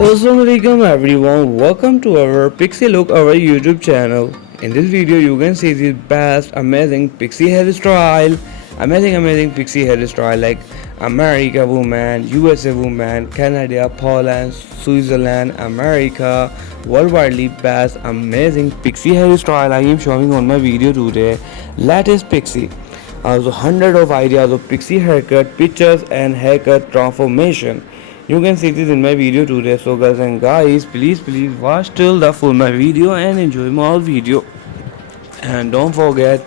Assalamualaikum everyone, welcome to our Pixie Look, our YouTube channel. In this video you can see the best amazing pixie hairstyle, amazing pixie hairstyle like America woman, USA woman, Canada, Poland, Switzerland, America, worldwide best amazing pixie hairstyle I am showing on my video today. Latest pixie. Also hundred of ideas of pixie haircut, pictures and haircut transformation. You can see this in my video today. So girls and guys, please watch till the full my video and enjoy my video. And don't forget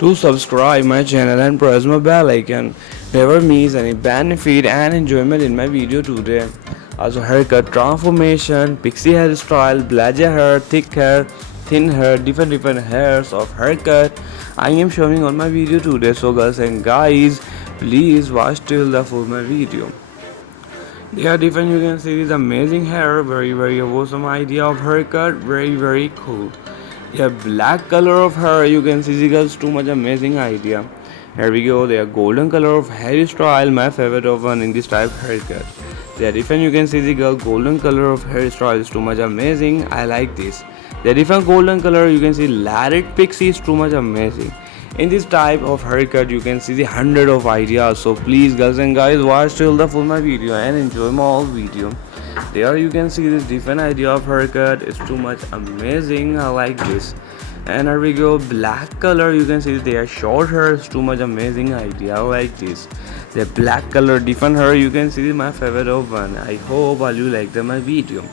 to subscribe my channel and press my bell icon. Never miss any benefit and enjoyment in my video today. Also haircut transformation, pixie hairstyle, blazer hair, thick hair, thin hair, different hairs of haircut I am showing on my video today. So girls and guys, please watch till the full my video. Yeah, different you can see this amazing hair, very awesome idea of haircut, very cool. Yeah, black color of hair you can see this girls too much amazing idea. Here we go, they are golden color of hairstyle, my favorite of one in this type haircut. Yeah, different you can see the girl golden color of hairstyle is too much amazing. I like this. The different golden color you can see Creadit Pixie is too much amazing. In this type of haircut you can see the hundred of ideas. So please girls and guys watch till the full my video and enjoy my whole video. There you can see this different idea of haircut. It's too much amazing. I like this. And here we go, black color you can see they are short hair. It's too much amazing idea. I like this. The black color different hair you can see my favorite of one. I hope all you like my video.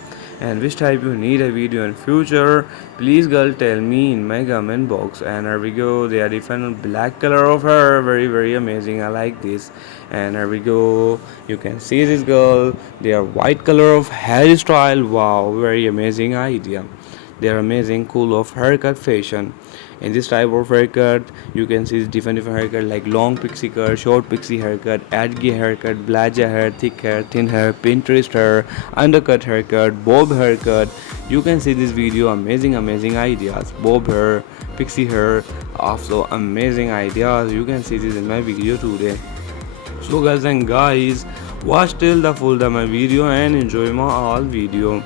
And which type you need a video in future, please girl tell me in my comment box. And here we go, they are different black color of hair, very amazing. I like this. And here we go, you can see this girl, they are white color of hairstyle. Wow, very amazing idea. They are amazing cool of haircut fashion. In this type of haircut you can see different haircut like long pixie cut, short pixie haircut, adgy haircut, blazer hair, thick hair, thin hair, Pinterest hair, undercut haircut, bob haircut. You can see this video amazing ideas, bob hair, pixie hair, also amazing ideas. You can see this in my video today. So guys and guys, watch till the full of my video and enjoy my all video.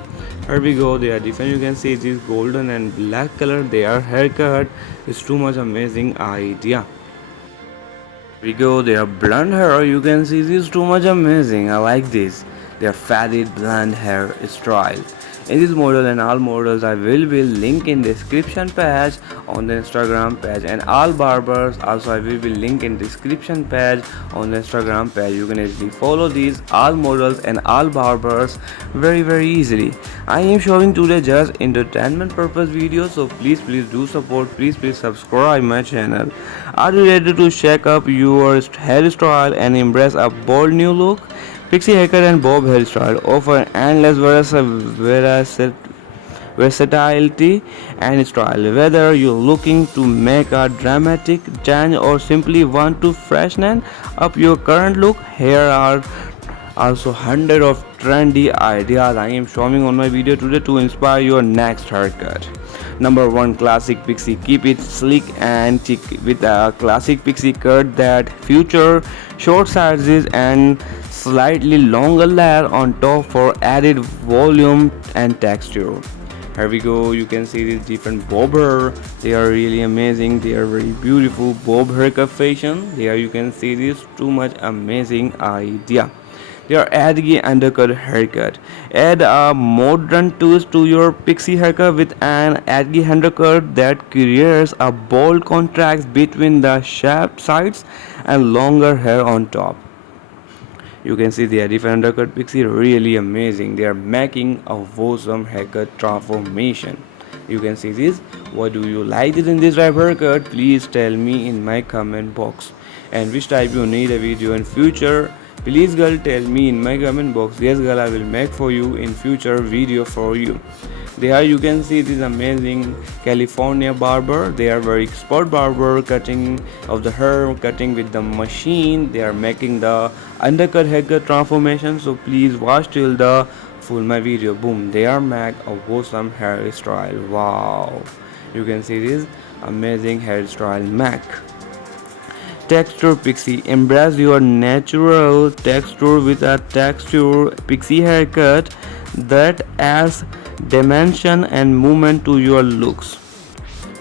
Here we go, they are different you can see this golden and black color, they are haircut. It's too much amazing idea. Here we go, they are blonde hair you can see this too much amazing. I like this. They are faded blonde hair style. In this model and all models I will link in description page on the Instagram page, and all barbers also I will link in description page on the Instagram page. You can easily follow these all models and all barbers very easily. I am showing today just entertainment purpose video, so please do support, please subscribe my channel. Are you ready to shake up your hairstyle and embrace a bold new look? Pixie haircut and bob hairstyle offer endless versatility and style. Whether you're looking to make a dramatic change or simply want to freshen up your current look, here are also hundred of trendy ideas I am showing on my video today to inspire your next haircut. Number 1, classic pixie. Keep it sleek and chic with a classic pixie cut that feature short sizes and slightly longer layer on top for added volume and texture. Here we go, you can see these different bob hair. They are really amazing. They are very beautiful bob haircut fashion. There you can see this too much amazing idea. They are adding undercut haircut. Add a modern twist to your pixie haircut with an edgy undercut that creates a bold contrast between the sharp sides and longer hair on top. You can see the different undercut pixie really amazing. They are making a awesome haircut transformation. You can see this. What do you like it in this type haircut? Please tell me in my comment box. And which type you need a video in future? Please girl tell me in my comment box. Yes girl, I will make for you in future video for you. There you can see this amazing California barber. They are very expert barber, cutting of the hair, cutting with the machine. They are making the undercut haircut transformation. So please watch till the full my video. Boom, they are make a awesome hairstyle. Wow, you can see this amazing hairstyle mac. Texture Pixie. Embrace your natural texture with a texture pixie haircut that adds dimension and movement to your looks.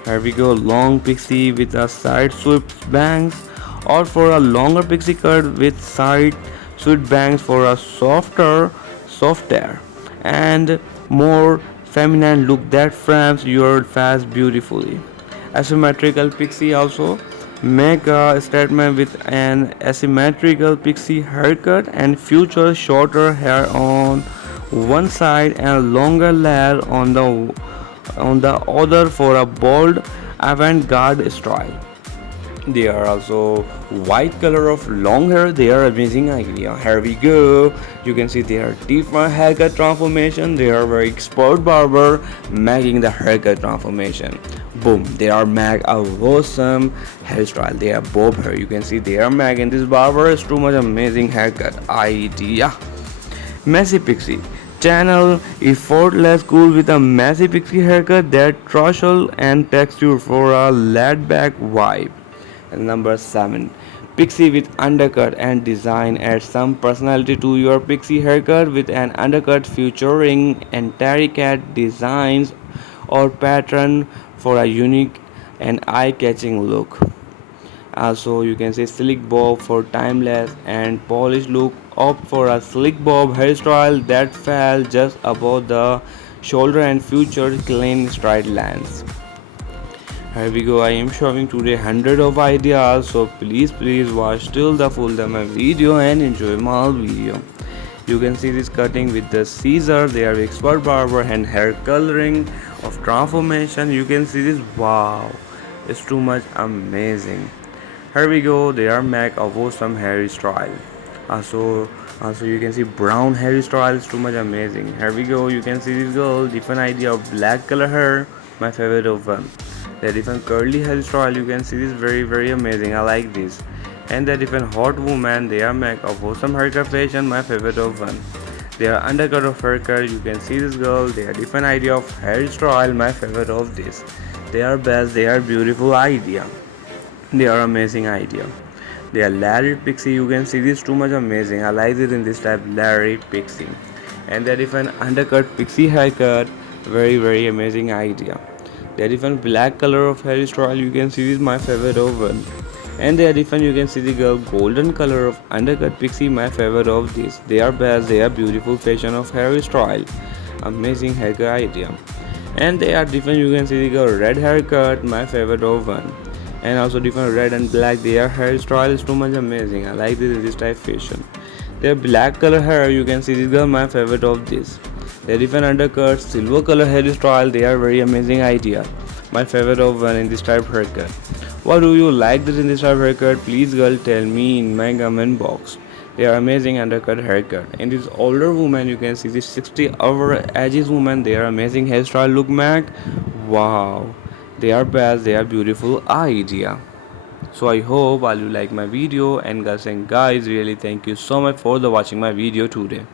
Here we go, long pixie with a side swept bangs, or for a longer pixie cut with side swept bangs for a softer and more feminine look that frames your face beautifully. Asymmetrical pixie also make a statement with an asymmetrical pixie haircut and feature shorter hair on one side and longer layer on the other for a bold avant-garde style. They are also white color of long hair. They are amazing idea. Here we go. You can see they are different haircut transformation. They are very expert barber making the haircut transformation. Boom. They are make a awesome hairstyle. They are bob hair. You can see they are making this barber is too much amazing haircut idea. Messy Pixie. Channel effortless cool with a messy pixie haircut that trussle and texture for a laid back vibe. And number 7. Pixie with undercut and design adds some personality to your pixie haircut with an undercut featuring intricate designs or pattern for a unique and eye-catching look. Also, you can say slick bob for timeless and polished look. Opt for a slick bob hairstyle that fell just above the shoulder and featured clean straight lines. Here we go. I am showing today 100 of ideas, so please watch till the full of my video and enjoy my video. You can see this cutting with the scissor. They are expert barber and hair coloring of transformation. You can see this. Wow, it's too much amazing. Here we go. They are make a awesome hairstyle. Also you can see brown hairstyle is too much amazing. Here we go. You can see this girl different idea of black color hair. My favorite of one. The different curly hairstyle. You can see this very amazing. I like this. And the different hot woman. They are make a awesome haircut fashion. My favorite of one. They are undercut of haircut. You can see this girl. They are different idea of hairstyle. My favorite of this. They are best. They are beautiful idea. They are amazing idea. They are layered pixie. You can see this too much amazing. I like it in this type layered pixie. And they are different undercut pixie haircut. Very amazing idea. They are different black color of hairstyle. You can see this my favorite of one. And they are different. You can see the girl golden color of undercut pixie. My favorite of this. They are best. They are beautiful fashion of hairstyle. Amazing haircut idea. And they are different. You can see the girl red haircut. My favorite of one. And also different red and black. Their hairstyle is too much amazing. I like this type fashion. Their black color hair. You can see this girl my favorite of this. Their different undercuts, silver color hairstyle. They are very amazing idea. My favorite of one in this type haircut. What do you like this in this type haircut? Please girl tell me in my comment box. They are amazing undercut haircut. And this older woman, you can see this 60 over ages woman. They are amazing hairstyle look Mac. Wow. They are best. They are beautiful idea. So I hope all you like my video and guys really thank you so much for the watching my video today.